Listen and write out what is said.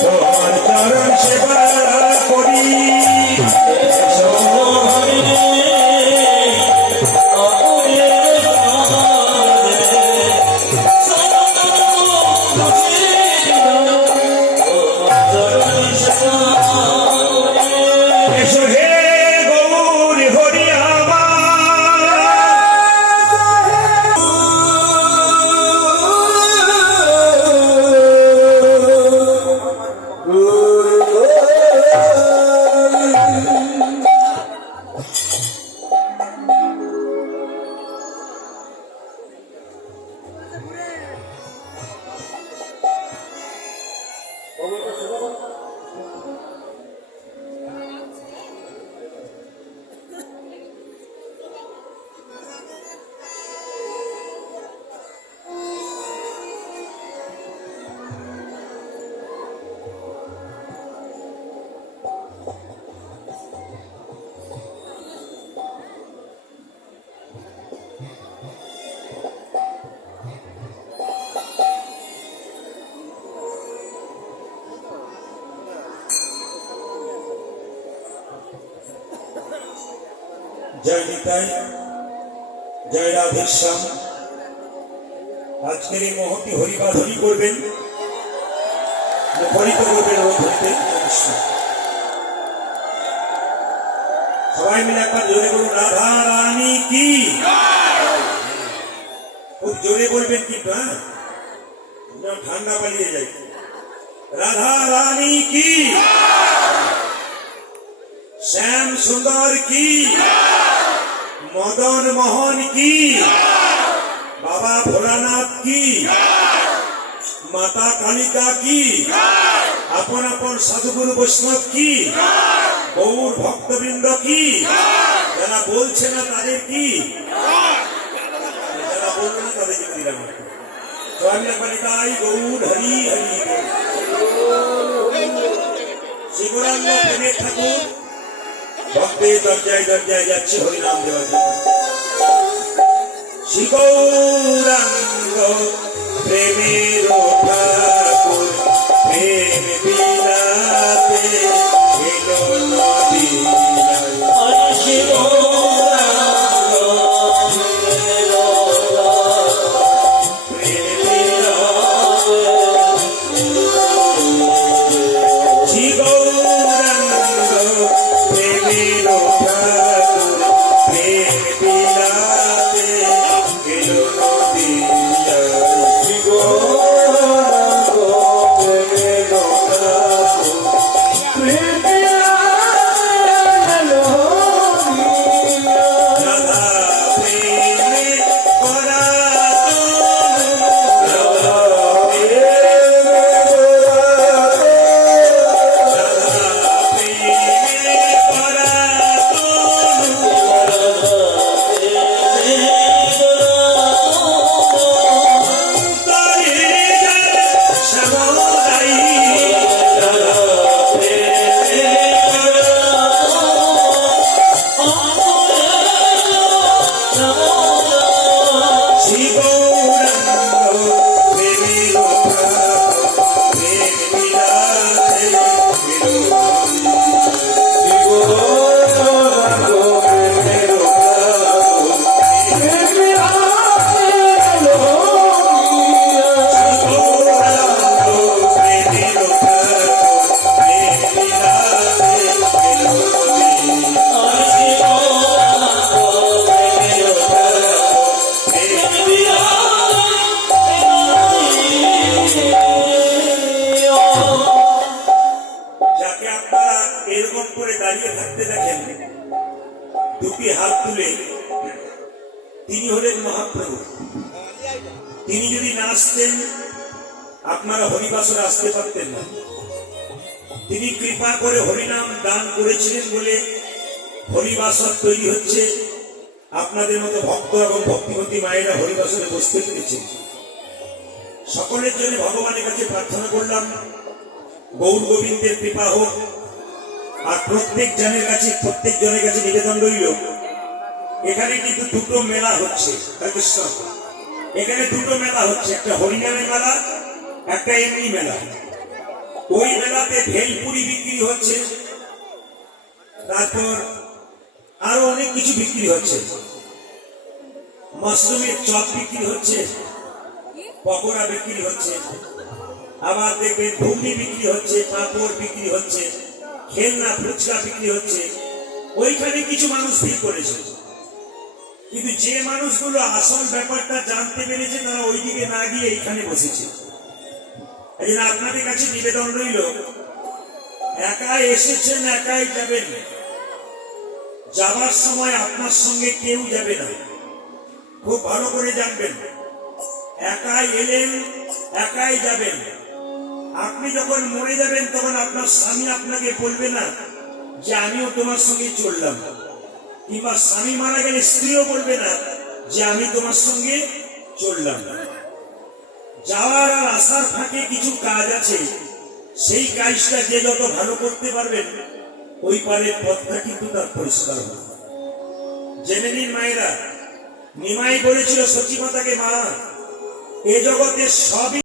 তোমার চরণ সেবা করি জয় নিতাই, জয় রাধেশ্যাম। আজকের এই মহতি হরিবাধনী করবেন, মুখরিত করবেন অবধূতে সবাই মিলে একবার জোরে বলুন রাধা রানী কি। খুব জোরে বলবেন কিন্তু, হ্যাঁ, ঠান্ডা পালিয়ে যায়। রাধা রানী কি, শ্যাম সুন্দর কি, মদন মোহন কি, বাবা ভোলানাথ কি, মাতা কালিকা কি, আপন আপন সাধুগুরু বৈষ্ণব কি, গৌর ভক্তবৃন্দ কি, যারা বলছে না তাদের কি, যারা বলবে না তাদেরকে দিলাম। তাই গৌর হরি হরি শিবরাঙ্গ প্রেমের ঠাকুর ভক্তের দরজায় দরজায় যাচ্ছে হরিনাম দেওয়ার জন্য। শ্রী গৌরাঙ্গ প্রেমের ঠাকুর প্রেম বিলাতে এলো নদীনায়। শ্রী গৌরাঙ্গ প্রেমের প্রেম বিলাতে শ্রী গৌরাঙ্গ প্রেমের ঠাকুর প্রেম বিলাতে এলো নদীনায়। শ্রী গৌরাঙ্গ প্রেমের ঠাকুর প্রেম বিলাতে এলো নদীনায়। রাধা প্রেমে পরাতন, রাধা প্রেমে পরাতন, রাধা প্রেমে পরাতন, তারে যার শ্যামলাই, রাধা প্রেমে শ্রী গৌরাঙ্গ প্রেমের ঠাকুর প্রেম বিলাতে এলো নদীনায়। শ্রী গৌরাঙ্গ প্রেমের ঠাকুর প্রেম বিলাতে এলো নদীনায়। শ্রী গৌরাঙ্গ প্রেমের ঠাকুর প্রেম বিলাতে এলো নদীনায়। শ্রী গৌরাঙ্গ প্রেমের ঠাকুর প্রেম যাকে আপনারা এরকম করে দাঁড়িয়ে থাকতে দেখেন দুটি হাত তুলে, তিনি হলেন মহাপ্রভু। তিনি যদি না আসতেন আপনারা হরিবাসরে আসতে পারতেন না। তিনি কৃপা করে হরিনাম দান করেছিলেন বলে হরিবাসর তৈরি হচ্ছে। আপনাদের মতো ভক্ত এবং ভক্তিমতী মায়েরা হরিবাসরে বসতে পেরেছেন। সকলের জন্য ভগবানের কাছে প্রার্থনা করলাম গৌর গোবিন্দের কৃপা হোক। আর প্রত্যেক জনের কাছে নিবেদন রইল, এখানে কিন্তু দুটো মেলা হচ্ছে। এখানে দুটো মেলা হচ্ছে, একটা হরিনামের মেলা একটা এমনি মেলা, ওই মেলাতে ভেলপুরি বিক্রি হচ্ছে, তারপর আরো অনেক কিছু বিক্রি হচ্ছে, মাশরুমের চপ বিক্রি হচ্ছে, পকোড়া বিক্রি হচ্ছে, আবার দেখবেন ঘুগনি বিক্রি হচ্ছে, পাঁপড় বিক্রি হচ্ছে, খেলনা ফুচকা বিক্রি হচ্ছে। ওইখানে কিছু মানুষ ভিড় করেছে, কিন্তু যে মানুষগুলো আসল ব্যাপারটা জানতে পেরেছে তারা ওইদিকে না গিয়ে এইখানে বসেছে। এই জন্য আপনাদের কাছে নিবেদন রইল, একাই এসেছেন একাই যাবেন, যাবার সময় আপনার সঙ্গে কেউ যাবে না, খুব ভালো করে জানবেন। একাই এলেন একাই যাবেন, আপনি যখন মরে যাবেন তখন আপনার স্বামী আপনাকে বলবে না যে আমিও তোমার সঙ্গে চললাম, কিংবা স্বামী মারা গেলে স্ত্রীও বলবে না যে আমি তোমার সঙ্গে চললাম। যাওয়ার আর আসার ফাঁকে কিছু কাজ আছে, সেই কাজটা যে যত ভালো করতে পারবেন ওই পারের পথটা কিন্তু তার পরিষ্কার হবে। জেনে নিন মায়েরা, নিমাই বলেছিল সচিমাতাকে, মা এ জগতে সবই